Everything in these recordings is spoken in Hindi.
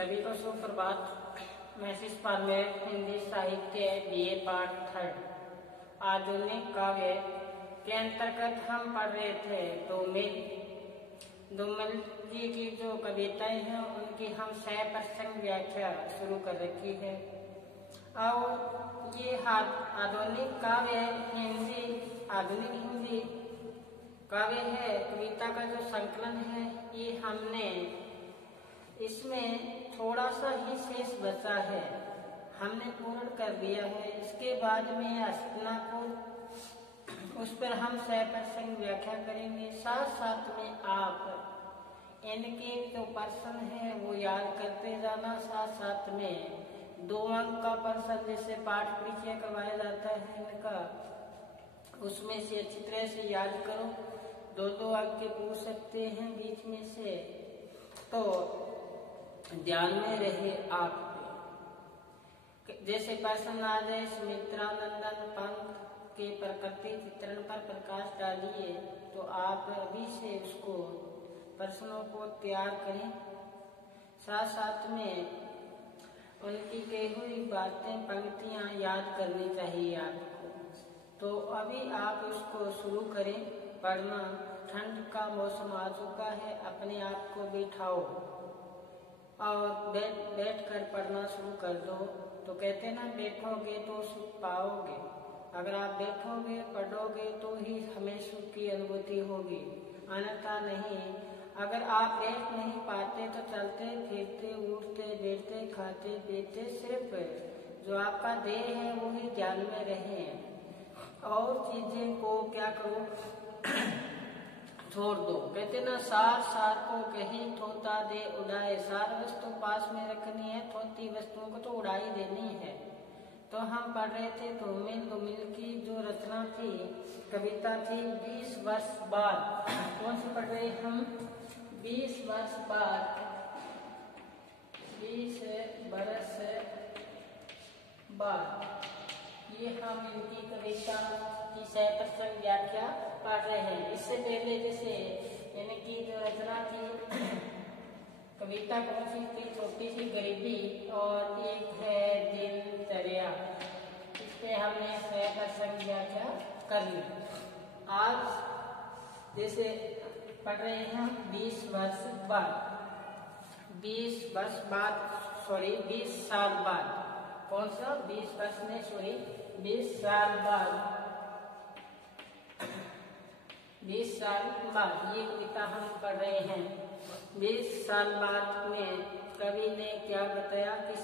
सभी को सुप्रभात। मैं शिषपाल में हिंदी साहित्य BA पाठ 3 आधुनिक काव्य के अंतर्गत हम पढ़ रहे थे दुम्मल जी की जो कविताएं हैं उनकी हम 6% व्याख्या शुरू कर रखी है। और ये आधुनिक काव्य आधुनिक हिंदी काव्य है, कविता का जो संकलन है, ये हमने इसमें थोड़ा सा ही शेष बचा है, हमने पूर्ण कर दिया है। इसके बाद में हस्तिनापुर, उस पर हम 6% व्याख्या करेंगे। साथ साथ में आप इनके जो प्रश्न है वो याद करते जाना। साथ साथ में 2 अंक का प्रश्न जैसे पाठ परिचय करवाया जाता है इनका, उसमें से अच्छी तरह से याद करो। 2-2 अंक के पूछ सकते हैं बीच में से, तो ध्यान में रहे आप। जैसे प्रश्न आ जाए सुमित्रानंदन पंत के प्रकृति चित्रण पर प्रकाश डालिए, तो आप अभी से उसको प्रश्नों को तैयार करें। साथ साथ में उनकी कही हुई बातें पंक्तियां याद करनी चाहिए आपको। तो अभी आप उसको शुरू करें पढ़ना। ठंड का मौसम आ चुका है, अपने आप को बिठाओ और बैठ कर पढ़ना शुरू कर दो। तो कहते ना, बैठोगे तो सुख पाओगे। अगर आप बैठोगे पढ़ोगे तो ही हमें सुख की अनुभूति होगी, अन्यथा नहीं। अगर आप बैठ नहीं पाते तो चलते फिरते उठते बैठते खाते पीते सिर्फ जो आपका देह है वो ही ध्यान में रहे, और चीजें को क्या करो छोड़ दो। कहते ना, सार को कहीं थोता दे उड़ाए। सार वस्तु पास में रखनी है, थोती वस्तुओं को तो उड़ाई देनी है। तो हम पढ़ रहे थे दुम्मल की जो रचना थी, कविता थी 20 वर्ष बाद। कौन सी पढ़ रहे हम? 20 वर्ष बाद, 20 बरस बाद। ये हम इनकी कविता की 6% व्याख्या पढ़ रहे हैं। इससे पहले जैसे इनकी जो रचना थी, कविता कौन सी थी? छोटी सी गरीबी और एक है दिनचर्या। इस पे हमने 6% व्याख्या कर ली। आज जैसे पढ़ रहे हैं हम 20 वर्ष बाद, 20 वर्ष बाद, 20 साल बाद। कौन सा? 20 वर्ष में 20 साल बाद, 20 साल बाद ये कविता हम पढ़ रहे हैं। 20 साल बाद में कवि ने क्या बताया कि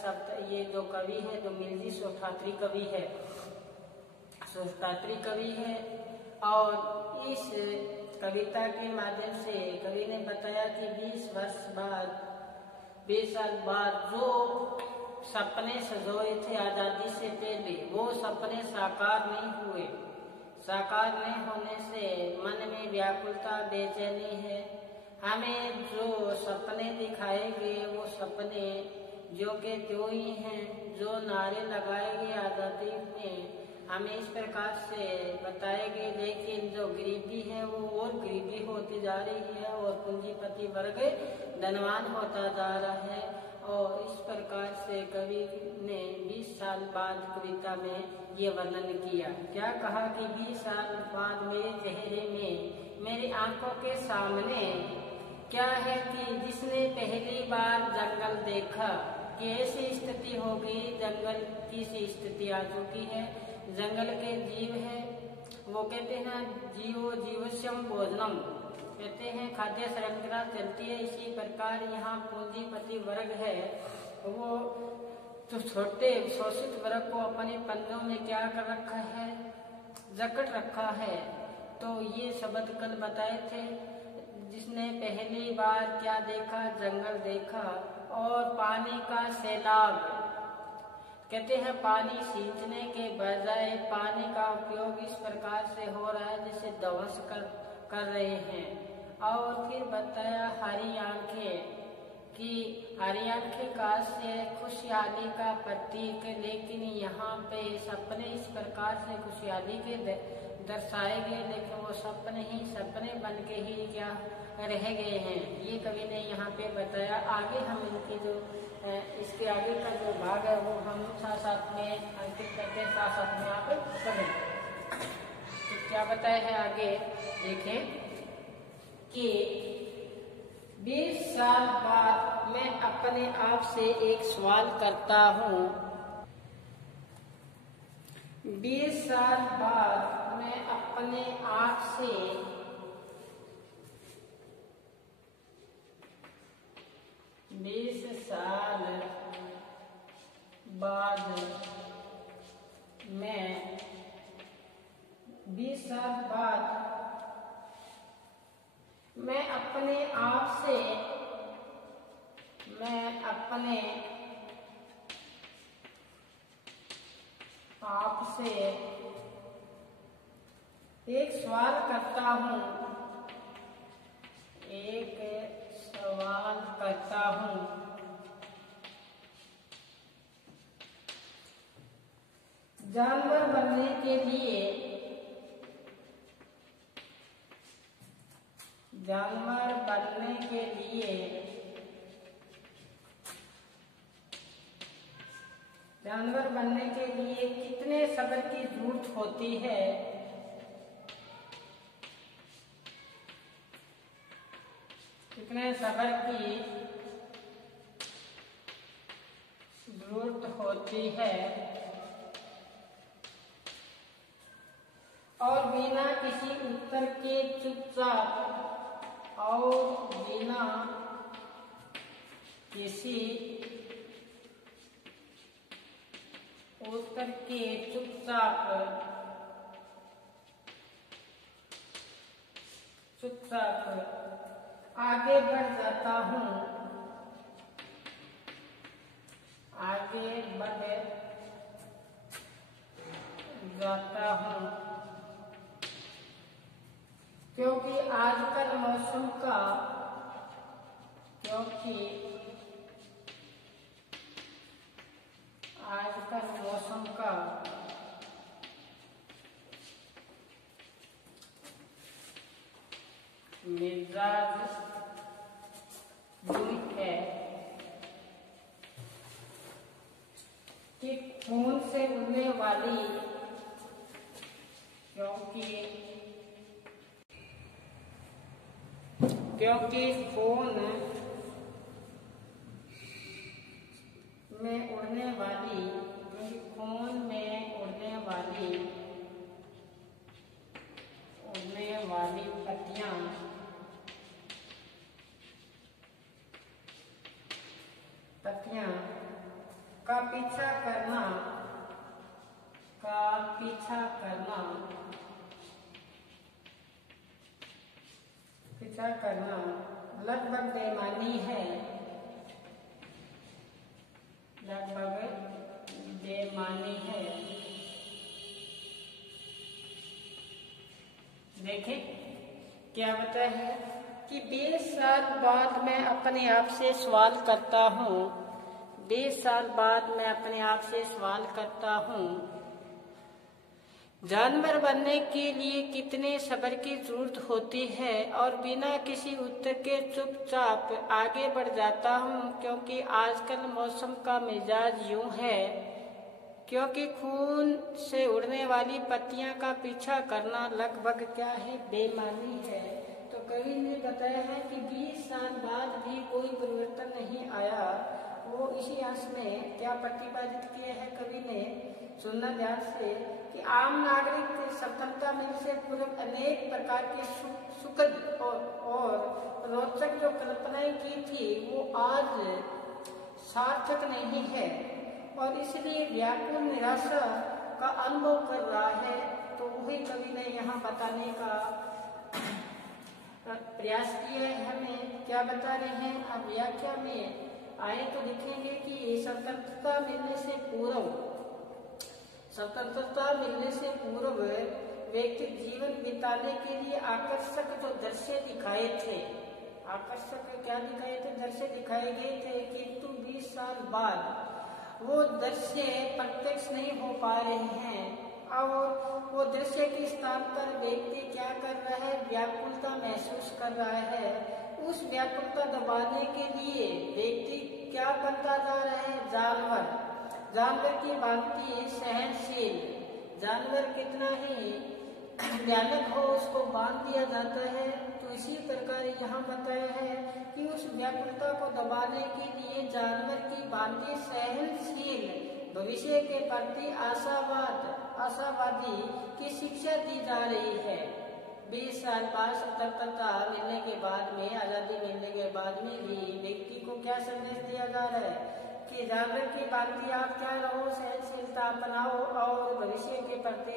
ये जो कवि है दुम्मल जी शोधात्री कवि है। और इस कविता के माध्यम से कवि ने बताया कि 20 वर्ष बाद, 20 साल बाद जो सपने सजोए थे आजादी से पहले, वो सपने साकार नहीं हुए। साकार नहीं होने से मन में व्याकुलता बेचैनी है। हमें जो सपने दिखाए गए वो सपने जो के त्यों ही हैं। जो नारे लगाए गए आजादी में हमें इस प्रकार से बताए गए, लेकिन जो गरीबी है वो और गरीबी होती जा रही है और पूंजीपति वर्ग धनवान होता जा रहा है। और इस प्रकार से कवि ने 20 साल बाद कविता में ये वर्णन किया। क्या कहा कि 20 साल बाद मेरे चेहरे में, मेरी आंखों के सामने क्या है कि जिसने पहली बार जंगल देखा कि ऐसी स्थिति हो गई, जंगल की सी स्थिति आ चुकी है। जंगल के जीव है, वो कहते हैं जीवस्यम भोजनम, कहते हैं खाद्य श्रृंखला चलती है। इसी प्रकार यहाँ पूंजीपति वर्ग है, वो तो छोटे शोषित वर्ग को अपने पंजों में क्या कर रखा है? जकड़ रखा है। तो ये शब्द कल बताए थे, जिसने पहली बार क्या देखा? जंगल देखा और पानी का सैलाब। कहते हैं पानी सींचने के बजाय पानी का उपयोग इस प्रकार से हो रहा है जैसे ध्वंस कर रहे हैं। और फिर बताया हरी आंखें, कि आर्यन के काल से खुशहाली का प्रतीक, लेकिन यहाँ पे सपने इस प्रकार से खुशहाली के दर्शाए गए, लेकिन वो सपने ही सपने बन के ही क्या रह गए हैं। ये कवि ने यहाँ पे बताया। आगे हम इनकी जो इसके आगे का जो भाग है वो हम साथ साथ में अंकित करते हैं, साथ साथ में आप पढ़ें। तो क्या बताया है आगे देखें कि 20 साल बाद मैं अपने आप से एक सवाल करता हूँ। 20 साल बाद मैं अपने आप से मैं 20 साल बाद मैं अपने आप से एक सवाल करता हूँ, जानवर बनने के लिए कितने सब्र की जरूरत होती है। कितने सब्र की जरूरत होती है और बिना किसी उत्तर के चुपचाप आगे बढ़ जाता हूँ। क्योंकि आजकल मौसम का मिजाज यूं है कि खून से उड़ने वाली क्योंकि खून में उड़ने वाली पत्तियां का पीछा करना लगभग बेईमानी है। देखें क्या बताया है कि 20 साल बाद मैं अपने आप से सवाल करता हूँ। 20 साल बाद मैं अपने आप से सवाल करता हूँ, जानवर बनने के लिए कितने सब्र की जरूरत होती है और बिना किसी उत्तर के चुपचाप आगे बढ़ जाता हूँ। क्योंकि आजकल मौसम का मिजाज यूं है, क्योंकि खून से उड़ने वाली पत्तियां का पीछा करना लगभग क्या है, बेईमानी है। तो कवि ने बताया है कि 20 साल बाद भी कोई परिवर्तन नहीं आया। वो इसी अंश में क्या प्रतिपादित किया है कवि ने, सुनना ध्यान से, कि आम नागरिक स्वतंत्रता मिलने से पूर्व अनेक प्रकार के सुखद और रोचक जो कल्पनाएं की थी वो आज सार्थक नहीं है और इसलिए व्याकुल निराशा का अनुभव कर रहा है। तो वही कवि ने यहाँ बताने का प्रयास किया है। हमें क्या बता रहे हैं, अब व्याख्या में आए तो लिखेंगे कि स्वतंत्रता मिलने से पूर्व व्यक्ति जीवन बिताने के लिए आकर्षक जो दृश्य दिखाए थे, आकर्षक क्या दिखाए थे, दृश्य दिखाए गए थे, किंतु 20 साल बाद वो दृश्य प्रत्यक्ष नहीं हो पा रहे हैं। और वो दृश्य के स्थान पर व्यक्ति क्या कर रहा है, व्याकुलता महसूस कर रहा है। उस व्याकुलता दबाने के लिए व्यक्ति क्या बनता जा रहा है, जानवर, जानवर की भांति सहनशील। जानवर कितना ही भयानक हो उसको बांध दिया जाता है, तो इसी प्रकार यहाँ बताया है कि उस व्याकुलता को दबाने के लिए जानवर की भांति सहनशील, भविष्य के प्रति आशावादी की शिक्षा दी जा रही है। 20 साल बाद स्वतंत्रता मिलने के बाद में, आजादी मिलने के बाद में भी व्यक्ति को क्या संदेश दिया जा रहा है कि जानवर की भांति आप क्या रहो, सहनशीलता अपनाओ और भविष्य के प्रति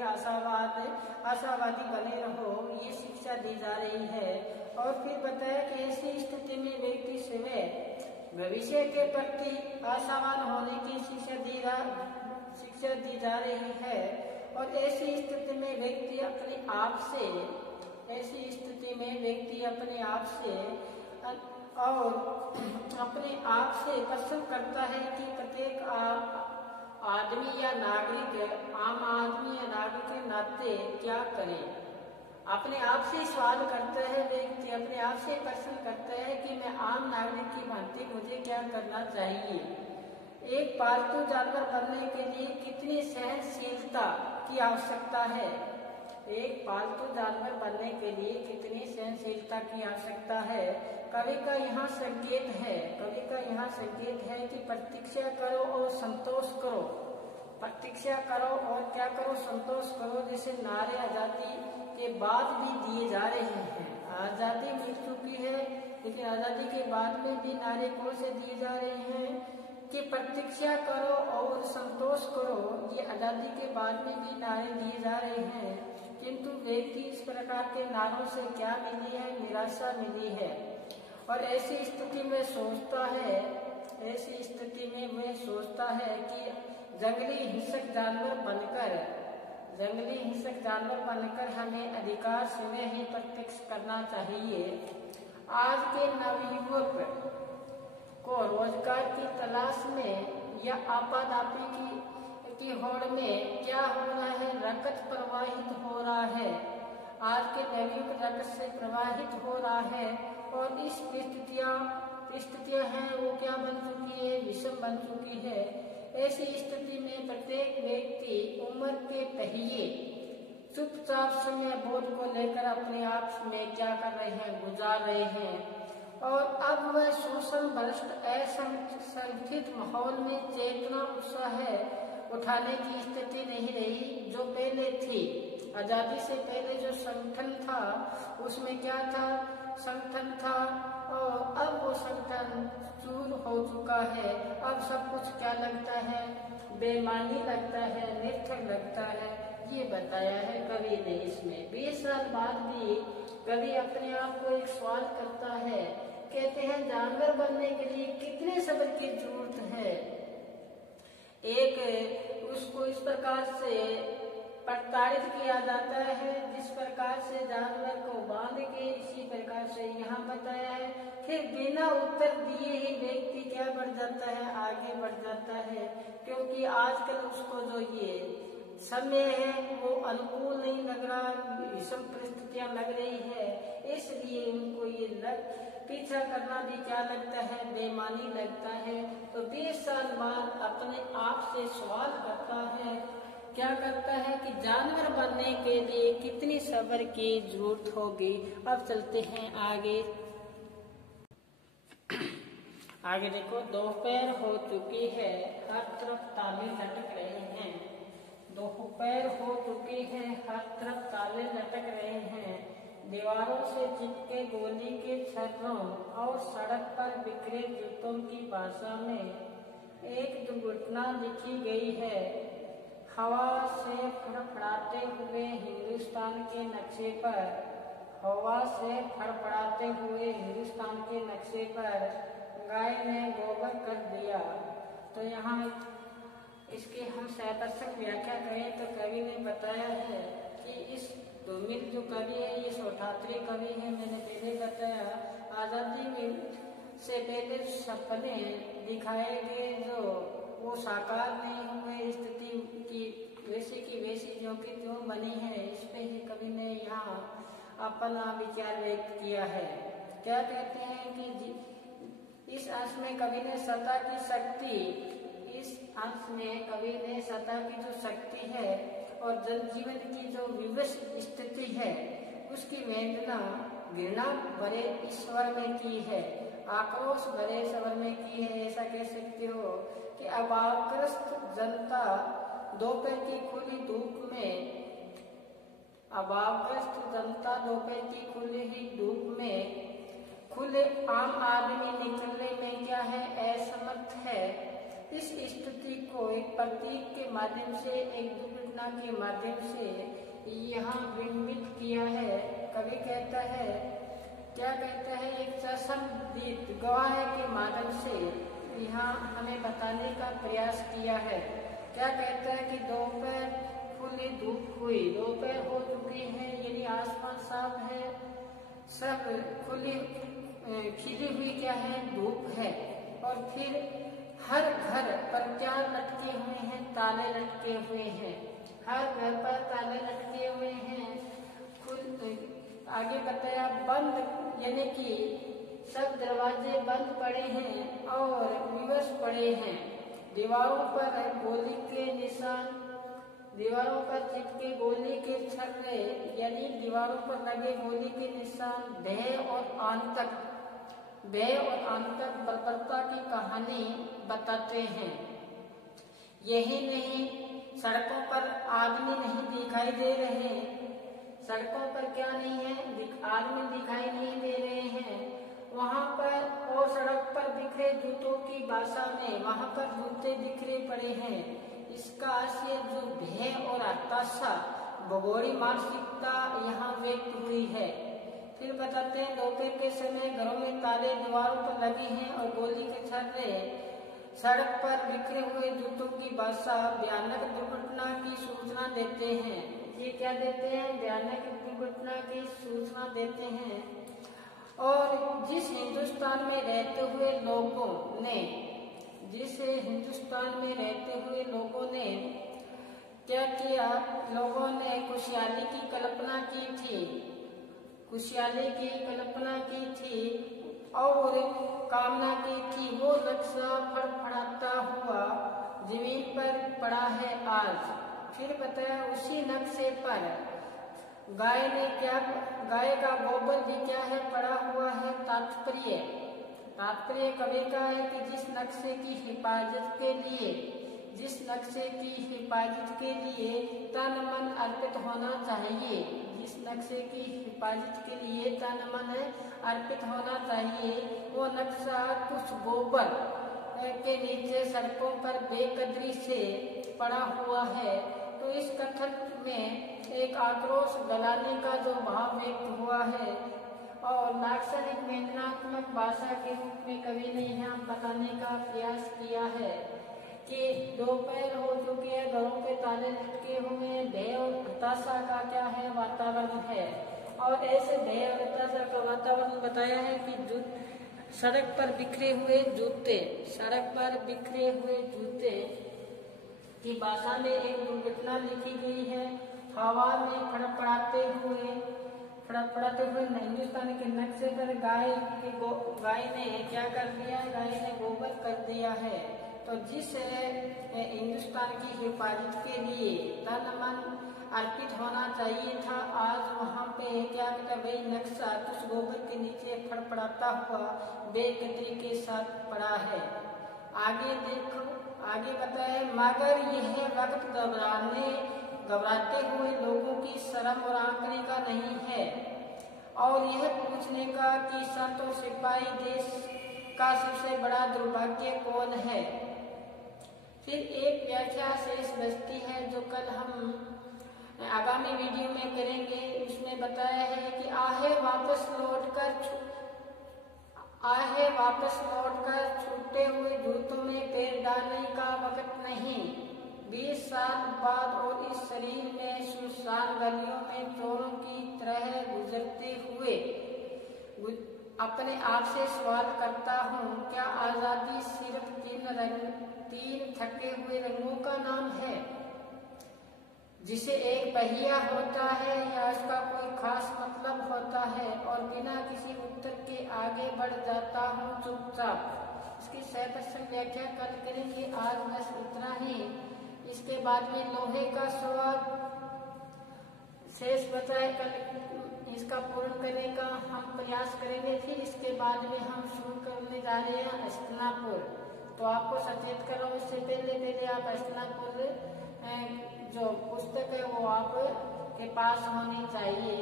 आशावादी बने रहो, ये शिक्षा दी जा रही है। और फिर बताया कि ऐसी स्थिति में व्यक्ति स्वयं भविष्य के प्रति आशावान होने की शिक्षा दी जा रही है। और ऐसी स्थिति में व्यक्ति अपने आप से और अपने आप से प्रश्न करता है कि प्रत्येक आदमी या नागरिक, आम आदमी या नागरिक के नाते क्या करे। अपने आप से सवाल करता है व्यक्ति, अपने आप से प्रश्न करता है कि मैं आम नागरिक की भांति मुझे क्या करना चाहिए। एक पालतू जानवर बनने के लिए कितनी सहनशीलता की आवश्यकता है, एक पालतू जानवर बनने के लिए कितनी सहनशीलता की आवश्यकता है। कवि का यहाँ संकेत है कि प्रतीक्षा करो और संतोष करो, प्रतीक्षा करो और क्या करो, संतोष करो। जैसे नारे आजादी के बाद भी दिए जा रहे हैं, आजादी मिल चुकी है लेकिन आजादी के बाद में भी नारे कौन से दिए जा रहे हैं कि प्रतीक्षा करो और संतोष करो। ये आजादी के बाद में भी नारे दिए जा रहे हैं, किंतु व्यक्ति इस प्रकार के नारों से क्या मिली है, निराशा मिली है। और ऐसी स्थिति में वह सोचता है कि जंगली हिंसक जानवर बनकर हमें अधिकार स्वयं ही प्रत्यक्ष करना चाहिए। आज के नवयुवक को रोजगार की तलाश में या आपाधापी की होड़ में क्या हो रहा है, रक्त प्रवाहित हो रहा है। आज के नवयुवक रक्त से प्रवाहित हो रहा है और इस परिस्थितियां हैं वो क्या बन चुकी है, विषम बन चुकी है। ऐसी स्थिति में प्रत्येक व्यक्ति उम्र के पहिए चुपचाप समय बोध को लेकर अपने आप में क्या कर रहे हैं, गुजार रहे हैं। और अब वह शोषण भ्रष्ट असंगठित माहौल में चेतना उत्साह उठाने की स्थिति नहीं रही जो पहले थी। आजादी से पहले जो संगठन था उसमें क्या था, संगठन था, और अब वो संगठन चूर हो चुका है। अब सब कुछ क्या लगता है, बेमानी लगता है, निरर्थक लगता है। ये बताया है कवि ने इसमें। 20 साल बाद भी कवि अपने आप को एक सवाल करता है, कहते हैं जानवर बनने के लिए कितने सब्र की जरूरत है। एक उसको इस प्रकार से प्रताड़ित किया जाता है जिस प्रकार से जानवर को बांध के, इसी प्रकार से यहाँ बताया है। फिर बिना उत्तर दिए ही व्यक्ति क्या बढ़ जाता है, आगे बढ़ जाता है, क्योंकि आजकल उसको जो ये समय है वो अनुकूल नहीं लग रहा, विषम परिस्थितियां लग रही है, इसलिए उनको ये पीछा करना भी क्या लगता है, बेमानी लगता है। तो 20 साल बाद अपने आप से सवाल करता है, क्या करता है कि जानवर बनने के लिए कितनी सब्र की जरूरत होगी। अब चलते हैं आगे देखो, दोपहर हो चुकी है, हर तरफ ताले लटक रहे हैं। दोपहर हो चुकी है, हर तरफ ताले लटक रहे हैं। दीवारों से चिपके गोली के छर्रों और सड़क पर बिखरे जूतों की भाषा में एक दुर्घटना लिखी गई है। हवा से फड़फड़ाते हुए हिंदुस्तान के नक्शे पर गाय ने गोबर कर दिया। तो यहाँ इसके हम सदर्शक व्याख्या करें तो कवि ने बताया है कि इस धूमिल जो कवि है ये 88 कवि है। मैंने पहले बताया आजादी में से पहले सपने दिखाए गए जो वो साकार नहीं हुए, स्थिति की वैसी ज्यों की त्यों बनी है। इस पे ही कवि ने यहाँ अपना विचार व्यक्त किया है। क्या कहते हैं कि इस अंश में कवि ने सत्ता की शक्ति, इस अंश में कवि ने सत्ता की जो शक्ति है और जनजीवन की जो विवश स्थिति है उसकी वेदना घृणा भरे ईश्वर में की है, आक्रोश भरे स्वर में की है। ऐसा कह सकते हो कि अभावग्रस्त जनता दोपहर की खुली धूप में, अभावग्रस्त जनता दोपहर की खुली ही धूप में खुले आम आदमी निकलने में क्या है, असमर्थ है। इस स्थिति को एक प्रतीक के माध्यम से, एक दुर्घटना के माध्यम से यहाँ वर्णित किया है। कवि कहता है, क्या कहता है, एक चश्मदीद गवाह के माध्यम से यहाँ हमें बताने का प्रयास किया है। क्या कहता है कि दोपहर खुली धूप हुई, दोपहर हो चुकी है, यानी आसमान साफ है, सब खिली हुई क्या है, धूप है। और फिर हर घर पर क्या लटके हुए हैं, ताले लटके हुए हैं, हर घर पर ताले लटके हुए हैं। आगे बताया बंद, यानी कि सब दरवाजे बंद पड़े हैं और विवश पड़े हैं। दीवारों पर गोली के निशान, दीवारों पर चिपके गोली के छर्रे, यानी दीवारों पर लगे गोली के निशान भय और आंतक बर्बरता की कहानी बताते हैं। यही नहीं, सड़कों पर आदमी नहीं दिखाई दे रहे, सड़कों पर क्या नहीं है, आदमी दिखाई नहीं दे रहे हैं। वहाँ पर और सड़क पर बिखरे जूतों की भाषा में वहाँ पर जूते बिखरे पड़े हैं। इसका आशय जो भय और हताशा, भगोड़ी मानसिकता यहाँ व्यक्त हुई है। फिर बताते हैं, दोपहर के समय घरों में ताले दीवारों पर लगे हैं और गोली के छर्रे, सड़क पर बिखरे हुए जूतों की भाषा भयानक दुर्घटना की सूचना देते हैं। ये क्या देते हैं, भयानक दुर्घटना की सूचना देते हैं। और जिस हिंदुस्तान में रहते हुए लोगों ने, जिस हिंदुस्तान में रहते हुए लोगों ने क्या किया, लोगों ने खुशहाली की कल्पना की थी, खुशहाली की कल्पना की थी और कामना की थी, वो नक्शा फड़फड़ाता हुआ जमीन पर पड़ा है आज। फिर बताया, उसी नक्शे पर गाय ने क्या, गाय का गोबर भी क्या है, पड़ा हुआ है। तात्पर्य कवि का है कि जिस नक्शे की हिफाजत के लिए, जिस नक्शे की हिफाजत के लिए तन मन अर्पित होना चाहिए, जिस नक्शे की हिफाजत के लिए तन मन अर्पित होना चाहिए, वो नक्शा कुछ गोबर के नीचे सड़कों पर बेकदरी से पड़ा हुआ है। तो इस कथन में एक आक्रोश गलाने का जो भाव व्यक्त हुआ है और लाक्षणिक व्यंजनात्मक भाषा के रूप में कवि ने यहाँ बताने का प्रयास किया है कि दोपहर हो चुकी है, घरों पे ताले लटके हुए, भय और हताशा का क्या है, वातावरण है। और ऐसे भय और हताशा का वातावरण बताया है कि सड़क पर बिखरे हुए जूते, सड़क पर बिखरे हुए जूते की भाषा में एक दुर्घटना लिखी गई है। हवा में फड़फड़ाते हुए हिंदुस्तान के नक्शे पर गाय ने क्या कर दिया, गाय ने गोबर कर दिया है। तो जिस हिंदुस्तान की हिफाजत के लिए तन मन अर्पित होना चाहिए था, आज वहाँ पे क्या कहता है, वही नक्शा कुछ गोबर के नीचे फड़फड़ाता हुआ बेकदरी के साथ पड़ा है। आगे देखो, आगे बताए, मगर यह वक्त घबराते हुए लोगों की शर्म और आंकने का नहीं है और यह पूछने का कि संत और सिपाही देश का सबसे बड़ा दुर्भाग्य कौन है। फिर एक व्याख्या शेष बचती है जो कल हम आगामी वीडियो में करेंगे। उसमें बताया है कि आहे वापस लौटकर छूटे हुए जूतों में पैर डालने का वक्त नहीं। 20 साल बाद और इस शरीर में सुनसान गलियों में चोरों की तरह अपने आप से सवाल करता हूँ, क्या आजादी सिर्फ तीन थके हुए रंगों का नाम है, जिसे एक पहिया होता है या इसका कोई खास मतलब होता है? और बिना किसी उत्तर के आगे बढ़ जाता हूँ चुपचाप। इसकी सह दर्शन व्याख्या कल करेंगे, आज बस इतना ही। इसके बाद में लोहे का स्वाद शेष बचा है, कल इसका पूर्ण करने का हम प्रयास करेंगे। फिर इसके बाद में हम शुरू करने जा रहे हैं हस्तिनापुर। तो आपको सचेत करो, इससे पहले आप हस्तिनापुर जो पुस्तक है वो आप के पास होनी चाहिए।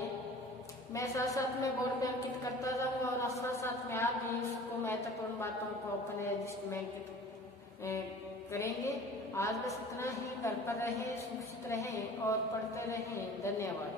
मैं साथ साथ में बोर्ड पे अंकित करता जाऊंगा और साथ साथ में आप भी इसको महत्वपूर्ण बातों को अपने रजिस्ट में अंकित करेंगे। आज बस इतना ही। घर पर रहें, सुरक्षित रहें और पढ़ते रहें। धन्यवाद।